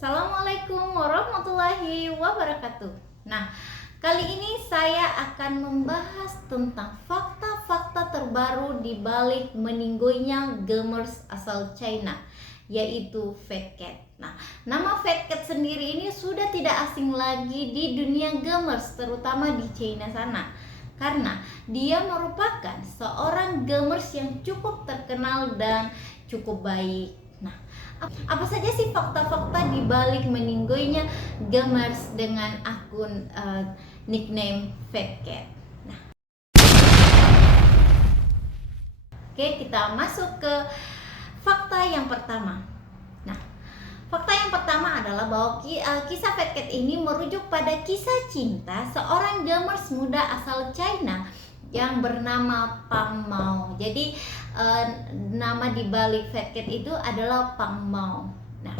Assalamualaikum warahmatullahi wabarakatuh. Nah, kali ini saya akan membahas tentang fakta-fakta terbaru di balik meninggoynya gamers asal China, yaitu Fat Cat. Nah, nama Fat Cat sendiri ini sudah tidak asing lagi di dunia gamers, terutama di China sana, karena dia merupakan seorang gamers yang cukup terkenal dan cukup baik. Nah, apa saja sih fakta-fakta di balik meninggoynya gamers dengan akun nickname Fat Cat? Nah, oke, kita masuk ke fakta yang pertama. Nah, fakta yang pertama adalah bahwa kisah Fat Cat ini merujuk pada kisah cinta seorang gamers muda asal China yang bernama Pang Mao. Jadi nama di balik Fat Cat itu adalah Pang Mao. Nah,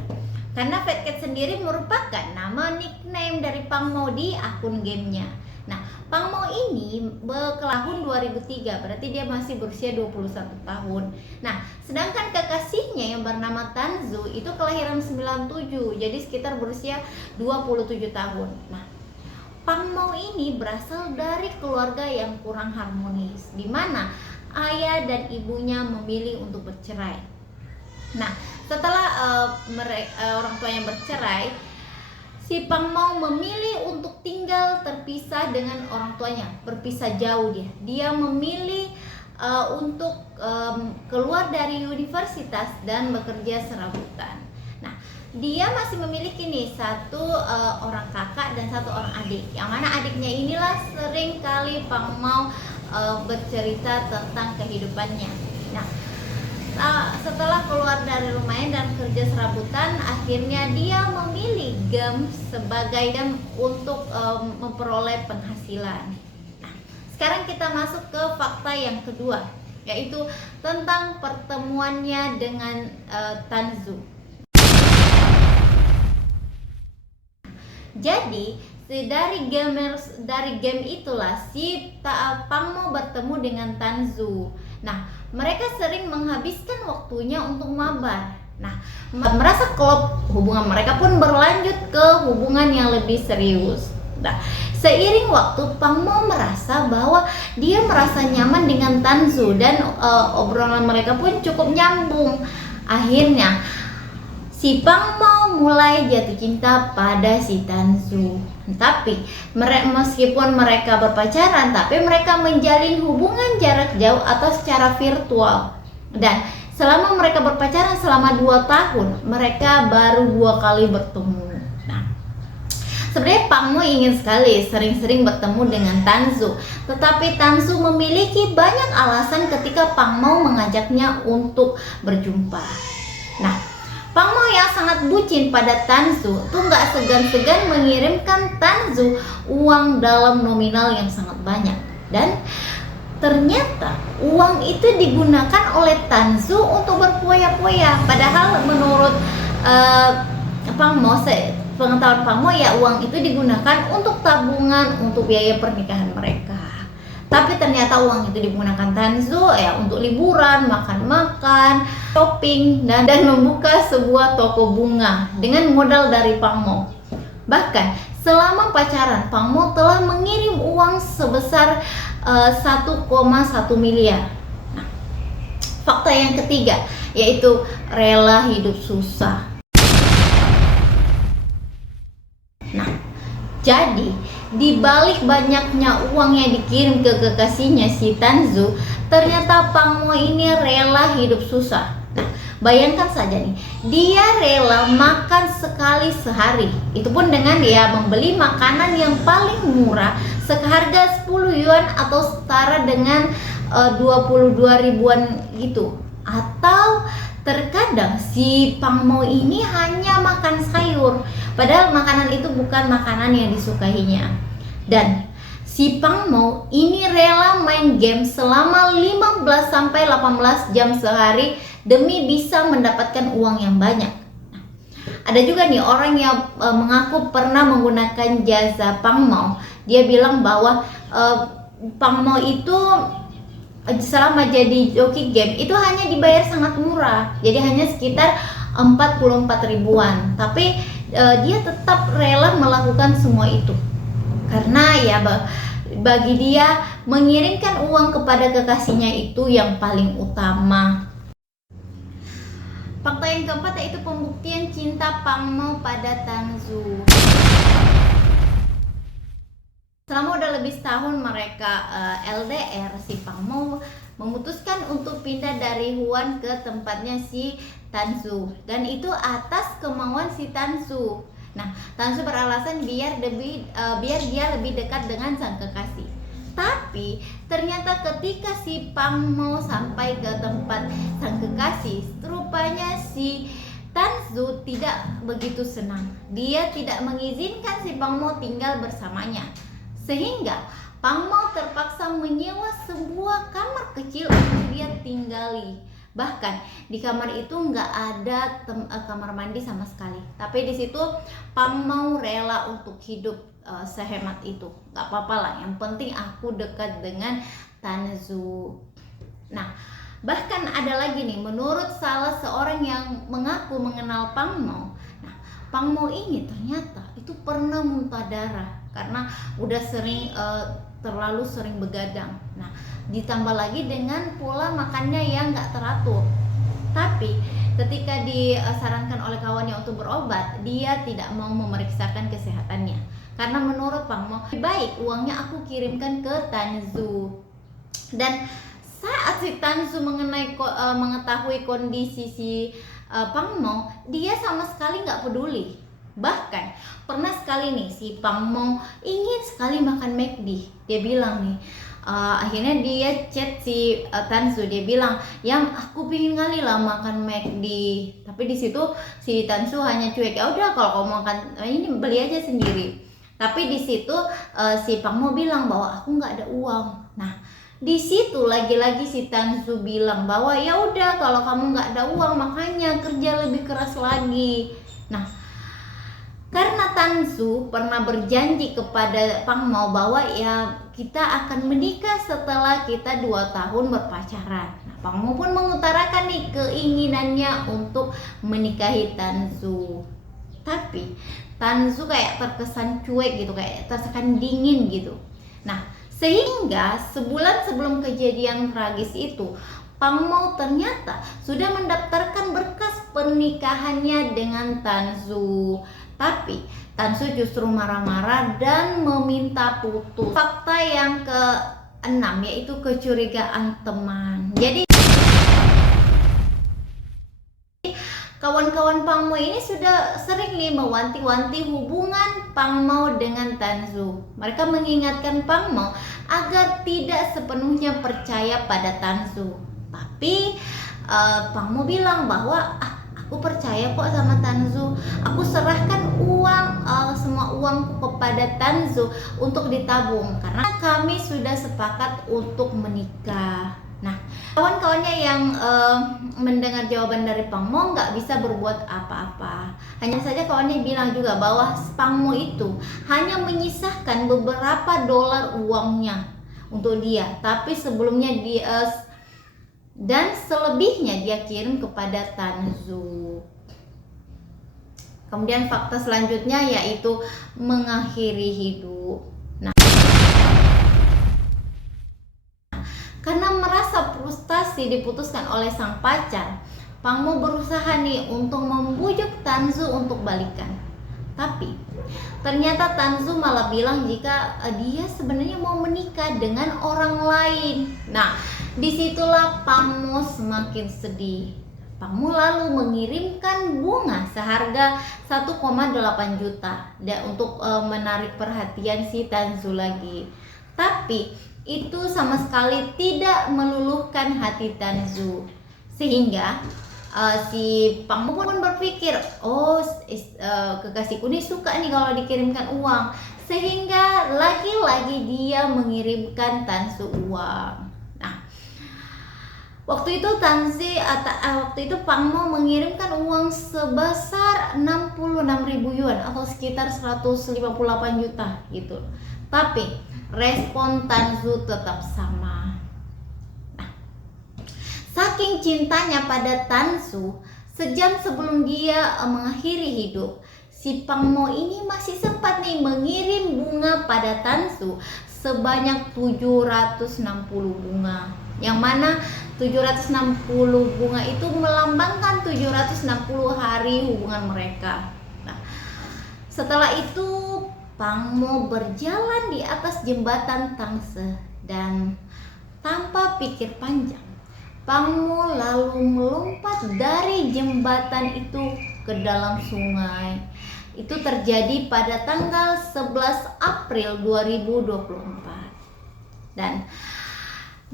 karena Fat Cat sendiri merupakan nama nickname dari Pang Mao di akun gamenya. Nah, Pang Mao ini berkelahiran 2003, berarti dia masih berusia 21 tahun. Nah, sedangkan kekasihnya yang bernama Tanzu itu kelahiran 97, jadi sekitar berusia 27 tahun. Nah, Pang Mao ini berasal dari keluarga yang kurang harmonis, di mana ayah dan ibunya memilih untuk bercerai. Nah, setelah orang tuanya bercerai, si Pang Mao memilih untuk tinggal terpisah dengan orang tuanya, berpisah jauh dia. Dia memilih untuk keluar dari universitas dan bekerja serabutan. Nah, dia masih memiliki nih satu orang kakak dan satu orang adik, yang mana adiknya inilah sering kali Pang Mao bercerita tentang kehidupannya. Nah, setelah keluar dari rumahnya dan kerja serabutan, akhirnya dia memilih game sebagai game untuk memperoleh penghasilan. Nah, sekarang kita masuk ke fakta yang kedua, yaitu tentang pertemuannya dengan Tanzu. Jadi dari game itulah si Pang Mao bertemu dengan Tanzu. Nah, mereka sering menghabiskan waktunya untuk mabar. Nah, merasa klop, hubungan mereka pun berlanjut ke hubungan yang lebih serius. Nah, seiring waktu Pang Mao merasa bahwa dia merasa nyaman dengan Tanzu dan obrolan mereka pun cukup nyambung. Akhirnya si Pang Mao mulai jatuh cinta pada si Tanzu. Tapi meskipun mereka berpacaran, tapi mereka menjalin hubungan jarak jauh atau secara virtual. Dan selama mereka berpacaran selama 2 tahun, mereka baru 2 kali bertemu. Nah, sebenarnya Pang Mao ingin sekali sering-sering bertemu dengan Tanzu, tetapi Tanzu memiliki banyak alasan ketika Pang Mao mengajaknya untuk berjumpa. Nah, Pang Mao yang sangat bucin pada Tanzu tuh nggak segan-segan mengirimkan Tanzu uang dalam nominal yang sangat banyak, dan ternyata uang itu digunakan oleh Tanzu untuk berfoya-foya. Padahal menurut Pang Mao, pengetahuan Pang Mao ya, uang itu digunakan untuk tabungan untuk biaya pernikahan mereka. Tapi ternyata uang itu digunakan Tanzu ya untuk liburan, makan-makan, shopping, dan membuka sebuah toko bunga dengan modal dari Pang Mao. Bahkan selama pacaran, Pang Mao telah mengirim uang sebesar 1,1 miliar. Nah, fakta yang ketiga yaitu rela hidup susah. Nah, jadi di balik banyaknya uang yang dikirim ke kekasihnya si Tanzu, ternyata Pang Mao ini rela hidup susah. Nah, bayangkan saja nih, dia rela makan sekali sehari. Itu pun dengan dia membeli makanan yang paling murah seharga 10 yuan atau setara dengan 22 ribuan gitu. Atau terkadang si Pang Mao ini hanya makan sayur, padahal makanan itu bukan makanan yang disukainya. Dan si Pang Mao ini rela main game selama 15-18 jam sehari demi bisa mendapatkan uang yang banyak. Nah, ada juga nih orang yang mengaku pernah menggunakan jasa Pang Mao. Dia bilang bahwa Pang Mao itu selama jadi joki game itu hanya dibayar sangat murah, jadi hanya sekitar 44 ribuan. Tapi dia tetap rela melakukan semua itu karena ya bagi dia mengirimkan uang kepada kekasihnya itu yang paling utama. Fakta yang keempat yaitu pembuktian cinta Pang Mo pada Tanzu. Selama udah lebih setahun mereka LDR, si Pang Mo memutuskan untuk pindah dari Huan ke tempatnya si Tanzu, dan itu atas kemauan si Tanzu. Nah, Tanzu beralasan biar dia lebih dekat dengan sang kekasih. Tapi ternyata ketika si Pang Mo sampai ke tempat sang kekasih, rupanya si Tanzu tidak begitu senang. Dia tidak mengizinkan si Pang Mo tinggal bersamanya, sehingga Pang Mo terpaksa menyewa sebuah kamar kecil untuk dia tinggali. Bahkan di kamar itu nggak ada kamar mandi sama sekali. Tapi di situ Pang Mo rela untuk hidup sehemat itu. Nggak apa-apa lah, yang penting aku dekat dengan Tanzu. Nah, bahkan ada lagi nih, menurut salah seorang yang mengaku mengenal Pang Mo. Nah, Pang Mo ini ternyata itu pernah muntah darah karena udah terlalu sering begadang. Nah, ditambah lagi dengan pola makannya yang nggak teratur. Tapi ketika disarankan oleh kawannya untuk berobat, dia tidak mau memeriksakan kesehatannya karena menurut Pang Mo, lebih baik uangnya aku kirimkan ke Tanzu. Dan saat si Tanzu mengetahui kondisi si Pang Mo, dia sama sekali nggak peduli. Bahkan pernah sekali nih si Pang Mo ingin sekali makan McD. Dia bilang nih, akhirnya dia chat si Tanzu. Dia bilang, yang aku pingin kali lah makan McD. Tapi di situ si Tanzu hanya cuek, ya udah kalau kamu makan ini beli aja sendiri. Tapi di situ si Pang Mo bilang bahwa aku nggak ada uang. Nah, di situ lagi-lagi si Tanzu bilang bahwa ya udah kalau kamu nggak ada uang makanya kerja lebih keras lagi. Nah, karena Tanzu pernah berjanji kepada Pang Mo bahwa ya kita akan menikah setelah kita 2 tahun berpacaran. Nah, Pang Mo pun mengutarakan nih keinginannya untuk menikahi Tanzu. Tapi Tanzu kayak terkesan cuek gitu, kayak terkesan dingin gitu. Nah, sehingga sebulan sebelum kejadian tragis itu, Pang Mo ternyata sudah mendaftarkan berkas pernikahannya dengan Tanzu. Tapi Tanzu justru marah-marah dan meminta putus. Fakta yang ke-6 yaitu kecurigaan teman. Jadi kawan-kawan Pang Mo ini sudah sering nih mewanti-wanti hubungan Pang Mo dengan Tanzu. Mereka mengingatkan Pang Mo agar tidak sepenuhnya percaya pada Tanzu. Tapi Pang Mo bilang bahwa aku percaya kok sama Tanzu. Aku serahkan semua uangku kepada Tanzu untuk ditabung karena kami sudah sepakat untuk menikah. Nah, kawan-kawannya yang mendengar jawaban dari Pang Mo nggak bisa berbuat apa-apa. Hanya saja kawannya bilang juga bahwa Pang Mo itu hanya menyisahkan beberapa dolar uangnya untuk dia, tapi sebelumnya dan selebihnya dia kirim kepada Tanzu. Kemudian fakta selanjutnya yaitu mengakhiri hidup. Nah, karena merasa frustasi diputuskan oleh sang pacar, Pang Mo berusaha nih untuk membujuk Tanzu untuk balikan. Tapi ternyata Tanzu malah bilang jika dia sebenarnya mau menikah dengan orang lain. Nah, disitulah Pang Mo semakin sedih. Pang Mo lalu mengirimkan bunga seharga 1,8 juta untuk menarik perhatian si Tanzu lagi. Tapi itu sama sekali tidak meluluhkan hati Tanzu, sehingga si Pang Mo pun berpikir, kekasihku ini suka nih kalau dikirimkan uang, sehingga lagi-lagi dia mengirimkan Tanzu uang. Nah, waktu itu Pang Mo mengirimkan uang sebesar 66.000 yuan atau sekitar 158 juta gitu. Tapi respon Tanzu tetap sama. Nah, saking cintanya pada Tanzu, sejam sebelum dia mengakhiri hidup, si Pang Mo ini masih sempat nih mengirim bunga pada Tansu sebanyak 760 bunga. Yang mana 760 bunga itu melambangkan 760 hari hubungan mereka. Nah, setelah itu Pang Mo berjalan di atas jembatan Tangse dan tanpa pikir panjang, Pang Mo lalu melompat dari jembatan itu ke dalam sungai. Itu terjadi pada tanggal 11 April 2024. Dan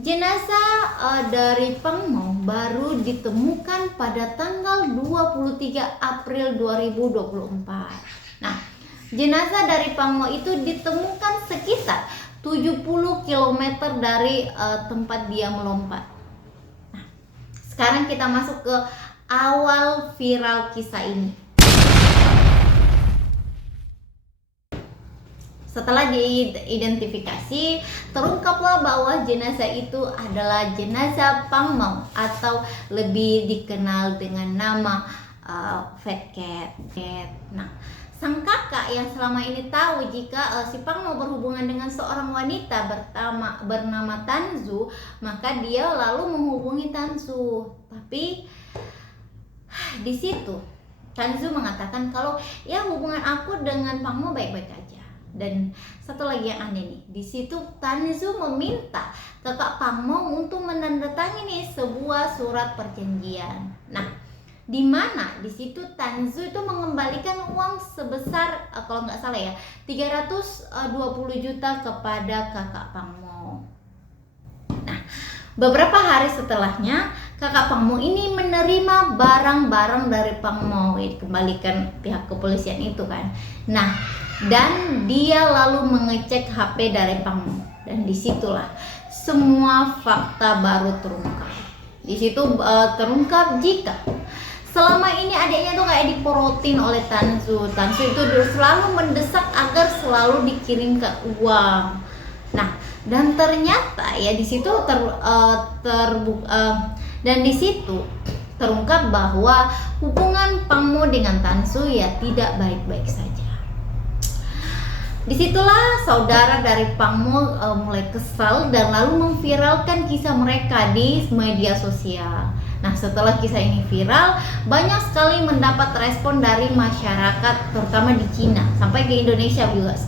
jenazah dari Pang Mo baru ditemukan pada tanggal 23 April 2024. Nah, jenazah dari Pang Mo itu ditemukan sekitar 70 km dari tempat dia melompat. Nah, sekarang kita masuk ke awal viral kisah ini. Setelah diidentifikasi, terungkaplah bahwa jenazah itu adalah jenazah Pang Mo atau lebih dikenal dengan nama Fat Cat. Nah, sang kakak yang selama ini tahu jika si Pang Mo berhubungan dengan seorang wanita bernama Tanzu, maka dia lalu menghubungi Tanzu. Tapi di situ Tanzu mengatakan kalau ya hubungan aku dengan Pang Mo baik-baik aja. Dan satu lagi yang aneh nih, di situ Tanzu meminta kakak Pang Mo untuk menandatangani sebuah surat perjanjian. Nah, di mana di situ Tanzu itu mengembalikan uang sebesar kalau nggak salah ya 320 juta kepada kakak Pang Mo. Nah, beberapa hari setelahnya kakak Pang Mo ini menerima barang-barang dari Pang Mo, dikembalikan pihak kepolisian itu kan. Nah, dan dia lalu mengecek HP dari Pang Mo, dan disitulah semua fakta baru terungkap. Di situ terungkap jika selama ini adiknya tuh kayak diporotin oleh Tanzu. Tanzu itu selalu mendesak agar selalu dikirimkan uang. Nah, dan ternyata ya di situ dan di situ terungkap bahwa hubungan Pang Mo dengan Tanzu ya tidak baik-baik saja. Disitulah saudara dari Pang Mo mulai kesal dan lalu memviralkan kisah mereka di media sosial. Nah, setelah kisah ini viral, banyak sekali mendapat respon dari masyarakat, terutama di Cina, sampai ke Indonesia juga.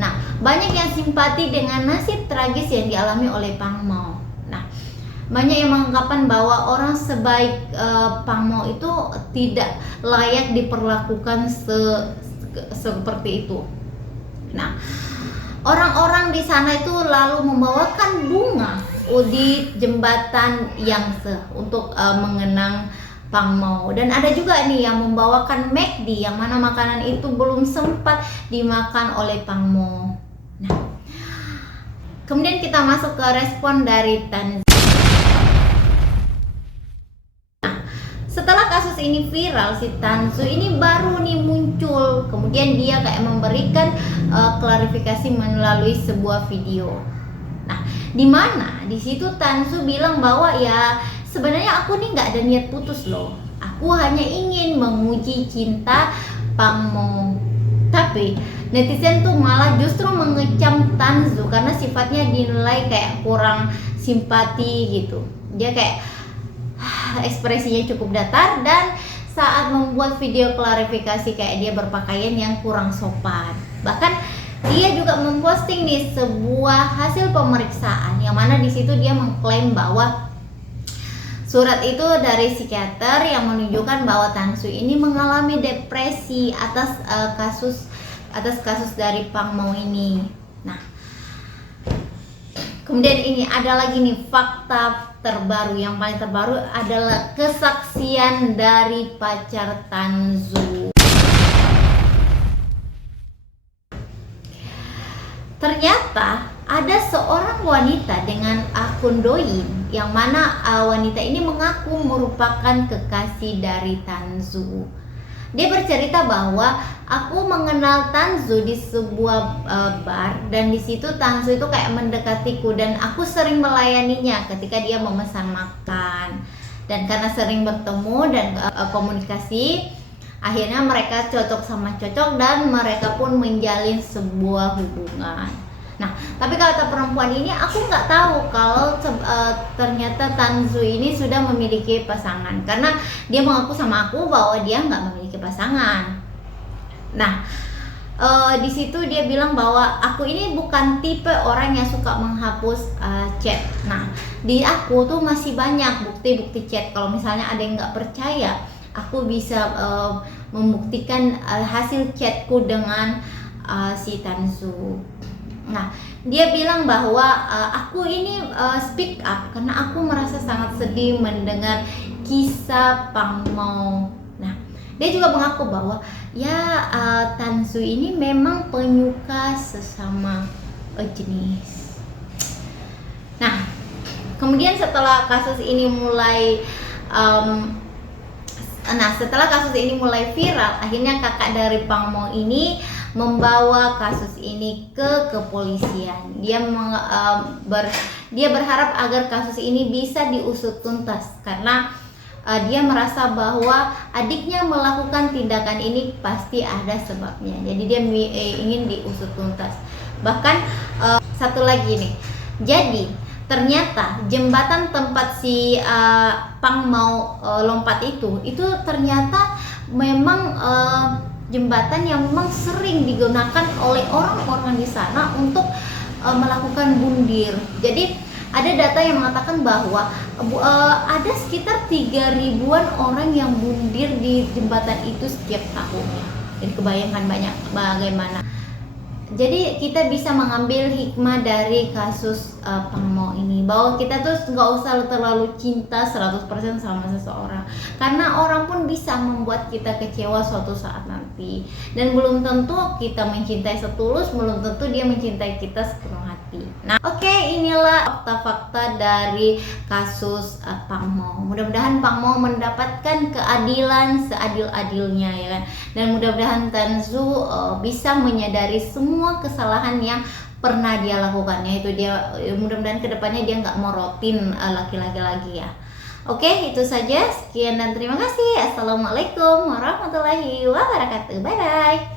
Nah, banyak yang simpati dengan nasib tragis yang dialami oleh Pang Mo. Nah, banyak yang mengungkapkan bahwa orang sebaik Pang Mo itu tidak layak diperlakukan seperti itu. Nah, orang-orang di sana itu lalu membawakan bunga di jembatan Yangtze untuk mengenang Pang Mo. Dan ada juga nih yang membawakan McD yang mana makanan itu belum sempat dimakan oleh Pang Mo. Nah, kemudian kita masuk ke respon dari Tanzu. Setelah kasus ini viral, si Tanzu ini baru nih muncul. Kemudian dia kayak memberikan klarifikasi melalui sebuah video. Nah, di mana di situ Tanzu bilang bahwa ya sebenarnya aku nih nggak ada niat putus loh. Aku hanya ingin menguji cinta Pang Mo. Tapi netizen tuh malah justru mengecam Tanzu karena sifatnya dinilai kayak kurang simpati gitu. Dia kayak ekspresinya cukup datar dan saat membuat video klarifikasi kayak dia berpakaian yang kurang sopan. Bahkan dia juga memposting nih sebuah hasil pemeriksaan yang mana di situ dia mengklaim bahwa surat itu dari psikiater yang menunjukkan bahwa Tanzu ini mengalami depresi atas kasus dari Pang Mo ini. Nah, kemudian ini ada lagi nih fakta terbaru. Yang paling terbaru adalah kesaksian dari pacar Tanzu. Ternyata ada seorang wanita dengan akun Douyin yang mana wanita ini mengaku merupakan kekasih dari Tanzu. Dia bercerita bahwa aku mengenal Tanzu di sebuah bar dan di situ Tanzu itu kayak mendekatiku dan aku sering melayaninya ketika dia memesan makan. Dan karena sering bertemu dan komunikasi, Akhirnya mereka cocok sama cocok dan mereka pun menjalin sebuah hubungan. Nah, tapi kata perempuan ini, aku nggak tahu kalau ternyata Tanzu ini sudah memiliki pasangan, karena dia mengaku sama aku bahwa dia nggak memiliki pasangan. Nah, di situ dia bilang bahwa aku ini bukan tipe orang yang suka menghapus chat. Nah, di aku tuh masih banyak bukti-bukti chat. Kalau misalnya ada yang nggak percaya, aku bisa membuktikan hasil chatku dengan si Tanzu. Nah, dia bilang bahwa aku ini speak up karena aku merasa sangat sedih mendengar kisah Pang Mo. Nah, dia juga mengaku bahwa ya Tanzu ini memang penyuka sesama jenis. Nah, kemudian setelah kasus ini mulai viral, akhirnya kakak dari Pang Mo ini membawa kasus ini ke kepolisian. Dia berharap agar kasus ini bisa diusut tuntas karena dia merasa bahwa adiknya melakukan tindakan ini pasti ada sebabnya. Jadi dia ingin diusut tuntas. Bahkan satu lagi nih. Jadi ternyata jembatan tempat si Pang mau lompat itu ternyata memang jembatan yang memang sering digunakan oleh orang-orang di sana untuk melakukan bundir. Jadi ada data yang mengatakan bahwa ada sekitar 3.000-an orang yang bundir di jembatan itu setiap tahunnya. Jadi kebayangkan banyak bagaimana. Jadi kita bisa mengambil hikmah dari kasus Pang Mo ini, bahwa kita tuh nggak usah terlalu cinta 100% sama seseorang, karena orang pun bisa membuat kita kecewa suatu saat nanti, dan belum tentu kita mencintai setulus, belum tentu dia mencintai kita sepenuh hati. Nah, oke, inilah fakta-fakta dari kasus Pang Mo. Mudah-mudahan Pang Mo mendapatkan keadilan seadil-adilnya, ya kan? Dan mudah-mudahan Tanzu bisa menyadari semua kesalahan yang pernah dia lakukan. Itu dia, mudah-mudahan kedepannya dia nggak morotin laki-laki lagi ya. Oke, itu saja. Sekian dan terima kasih. Assalamualaikum warahmatullahi wabarakatuh. Bye bye.